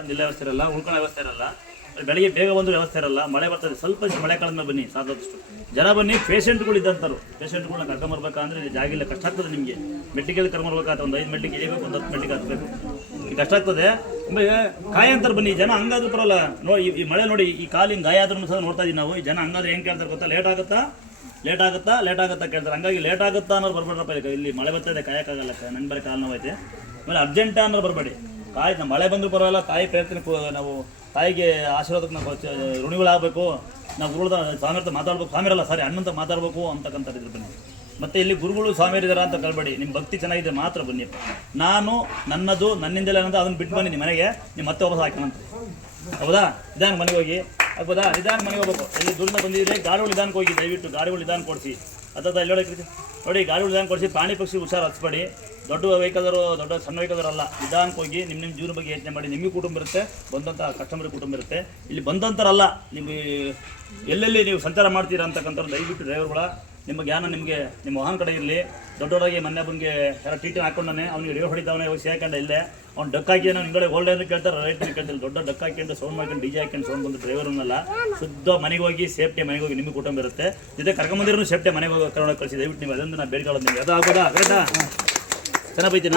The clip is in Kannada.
ನಿಲ್ಲ ವ್ಯವಸ್ಥೆ ಇರಲ್ಲ, ಉಳ್ಕೊಳ್ಳೋ ವ್ಯವಸ್ಥೆ ಇರಲ್ಲ ಬೆಳಿಗ್ಗೆ ಬೇಗ ಬಂದು ವ್ಯವಸ್ಥೆ ಇರಲ್ಲ, ಮಳೆ ಬರ್ತದೆ, ಸ್ವಲ್ಪ ಮಳೆ ಕಳೆದ್ಮೇಲೆ ಬನ್ನಿ ಸಾಧ್ಯದಷ್ಟು ಜನ ಬನ್ನಿ ಪೇಷಂಟ್ಗಳು ಇದ್ದಂಥವ್ರು ಪೇಷಂಟ್ಗಳನ್ನ ಕರ್ಕೊಂಬರ್ಬೇಕಂದ್ರೆ ಜಾಗ ಇಲ್ಲ, ಕಷ್ಟ ಆಗ್ತದೆ ನಿಮಗೆ. ಮೆಟ್ಟಿಗೆ ಕರ್ಕೊಂಬರ್ಬೇಕಾದ್ರೆ ಒಂದು ಐದು ಮೆಟ್ಟಿಗೆ ಇಳಿಬೇಕು ಒಂದು ಹತ್ತು ಮೆಟ್ಟಿಗೆ ಹತ್ತಬೇಕು ಈಗ ಕಷ್ಟ ಆಗ್ತದೆ. ಆಮೇಲೆ ಕಾಯ ಅಂತಾರೆ ಬನ್ನಿ, ಜನ ಹಂಗಾದ್ರೂ ಬರಲ್ಲ ನೋಡಿ ಈ ಮಳೆ ನೋಡಿ, ಈ ಕಾಲಿನ ಗಾಯ ಆದ್ರೂ ಸಹ ನೋಡ್ತಾ ಇದೀವಿ ನಾವು. ಈ ಜನ ಹಂಗಾದ್ರೆ ಹೆಂಗೆ ಕೇಳ್ತಾರೆ ಗೊತ್ತಾ? ಲೇಟ್ ಆಗುತ್ತಾ? ಲೇಟ್ ಆಗುತ್ತಾ? ಲೇಟ್ ಆಗುತ್ತಾ ಕೇಳ್ತಾರೆ. ಹಂಗಾಗಿ ಲೇಟ್ ಆಗುತ್ತಾ ಅನ್ನೋರು ಬರ್ಬೇಡ್ರಪ್ಪ ಇಲ್ಲಿ ಮಳೆ ಬರ್ತಾ ಕಾಯಕ್ಕಾಗಲ್ಲ ನಂಗೆ ಬರೀ ಕಾಲು ನೋವೈತೆ ಆಮೇಲೆ ಅರ್ಜೆಂಟ ಅನ್ನೋರು ಬರಬೇಡಿ. ಕಾಯಿ ನಮ್ಮ ಮಳೆ ಬಂದರೂ ಪರವಾಗಿಲ್ಲ, ತಾಯಿ ಪ್ರಯತ್ನ ನಾವು ತಾಯಿಗೆ ಆಶೀರ್ವಾದಕ್ಕೆ ನಾವು ಋಣಿಗಳಾಗಬೇಕು. ನಾವು ಗುರುಗಳ ಸ್ವಾಮಿ ಹತ್ರ ಮಾತಾಡ್ಬೇಕು. ಸ್ವಾಮಿರಲ್ಲ ಸಾರಿ ಅಣ್ಣಂತ ಮಾತಾಡಬೇಕು ಅಂತಕ್ಕಂಥದ್ದು ಇದ್ರ ಬನ್ನಿ. ಮತ್ತೆ ಇಲ್ಲಿ ಗುರುಗಳು ಸ್ವಾಮಿಯರಿದಾರ ಅಂತ ಕಳ್ಬೇಡಿ. ನಿಮ್ಮ ಭಕ್ತಿ ಚೆನ್ನಾಗಿದೆ, ಮಾತ್ರ ಬನ್ನಿ. ನಾನು ನನ್ನದು, ನನ್ನಿಂದಲೇ ಅನ್ನೋದು ಅದನ್ನು ಬಿಟ್ಟು ಬನ್ನಿ ನಿಮ್ಮ ಮನೆಗೆ. ನಿಮ್ಮ ಮತ್ತೆ ವಾಪಸ್ ಹಾಕೋಣಂತ ಹೌದಾ? ನಿಧಾನ ಮನೆಗೆ ಹೋಗಿ. ಆಗ್ಬೋದಾ? ನಿಧಾನ ಮನೆಗೆ ಹೋಗ್ಬೇಕು. ಇಲ್ಲಿ ದೂರಿಂದ ಬಂದಿದ್ರೆ ಗಾಡಿಗಳು ನಿಧಾನಕ್ಕೆ ಹೋಗಿ. ದಯವಿಟ್ಟು ಗಾಡಿಗಳು ನಿಧಾನ ಕೊಡಿಸಿ ಅಥವಾ ಇಲ್ಲಿ ನೋಡಿ, ಗಾಡಿ ಉಳಿದಂಗೆ ಕೊಡಿಸಿ, ಪ್ರಾಣಿ ಪಕ್ಷಿ ಹುಷಾರು ಹಚ್ಚಬೇಡಿ ದೊಡ್ಡ ವೆಹಿಕಲ್ದರು ದೊಡ್ಡ ಸಣ್ಣ ವೆಹಿಕಲ್ದರು ಅಲ್ಲ ನಿಧಾನಕ್ಕೆ ಹೋಗಿ ನಿಮ್ಮ ನಿಮ್ಮ ಜೀವನ ಬಗ್ಗೆ ಯೋಚನೆ ಮಾಡಿ. ನಿಮಗೆ ಕುಟುಂಬ ಇರುತ್ತೆ, ಬಂದಂಥ ಕಸ್ಟಮರ್ ಕುಟುಂಬ ಇರುತ್ತೆ. ಇಲ್ಲಿ ಬಂದಂಥರಲ್ಲ ನಿಮಗೆ ಎಲ್ಲೆಲ್ಲಿ ನೀವು ಸಂಚಾರ ಮಾಡ್ತೀರಾ ಅಂತಕ್ಕಂಥವ್ರು, ದಯವಿಟ್ಟು ಡ್ರೈವರ್ಗಳ ನಿಮ್ಮ ಜ್ಞಾನ ನಿಮಗೆ, ನಿಮ್ಮ ವಾಹನ ಕಡೆ ಇರಲಿ. ದೊಡ್ಡವರಾಗಿ ಮನೆ ಒಬ್ಬನಿಗೆ ಯಾರೋ ಟಿ ಹಾಕೊಂಡಾನೆ ಅವ್ನಿಗೆ ರೇವ್ ಹೊಡಿತಾವನೆ ಹೋಗಿ ಸೇರ್ಕೊಂಡ ಇಲ್ಲೇ. ಅವ್ನು ಡಕ್ ಹಾಕಿ ನಾವು ಹಿಂಗಡೆ ಓಲ್ಡ್ ಅಂತ ಕೇಳ್ತಾರೆ ರೈಟ್ ಕೇಳ್ತಾರೆ. ದೊಡ್ಡ ಡಕ್ ಹಾಕೊಂಡು ಸೌಂಡ್ ಮಾಡ್ಕೊಂಡು ಡಿ ಜೆ ಹಾಕೊಂಡು ಸೌಂಡ್ ಬಂದು ಡ್ರೈವರ್ನೆಲ್ಲ ಶುದ್ಧ ಮನೆಗೆ ಹೋಗಿ ಸೇಫ್ಟಿ ಮನೆಗೆ ಹೋಗಿ ನಿಮಗೆ ಕುಟುಂಬ ಇರುತ್ತೆ. ಜೊತೆ ಕರ್ಕೊಂಬಂದಿರೂ ಸೇಫ್ಟಿ ಮನೆಗೆ ಹೋಗಿ ಕರ್ಕೊಂಡು ಕಳಿಸಿ. ದಯವಿಟ್ಟು ನೀವು ಅದನ್ನು ನಾನು ಬೇಡ್ಕೊಳ್ಳೋದು ನಿಮಗೆ ಅದು ಆಗೋದಾ ಕರೆಕ್ಟಾ ಚೆನ್ನಾಗಿ ಬೈತೀನಾ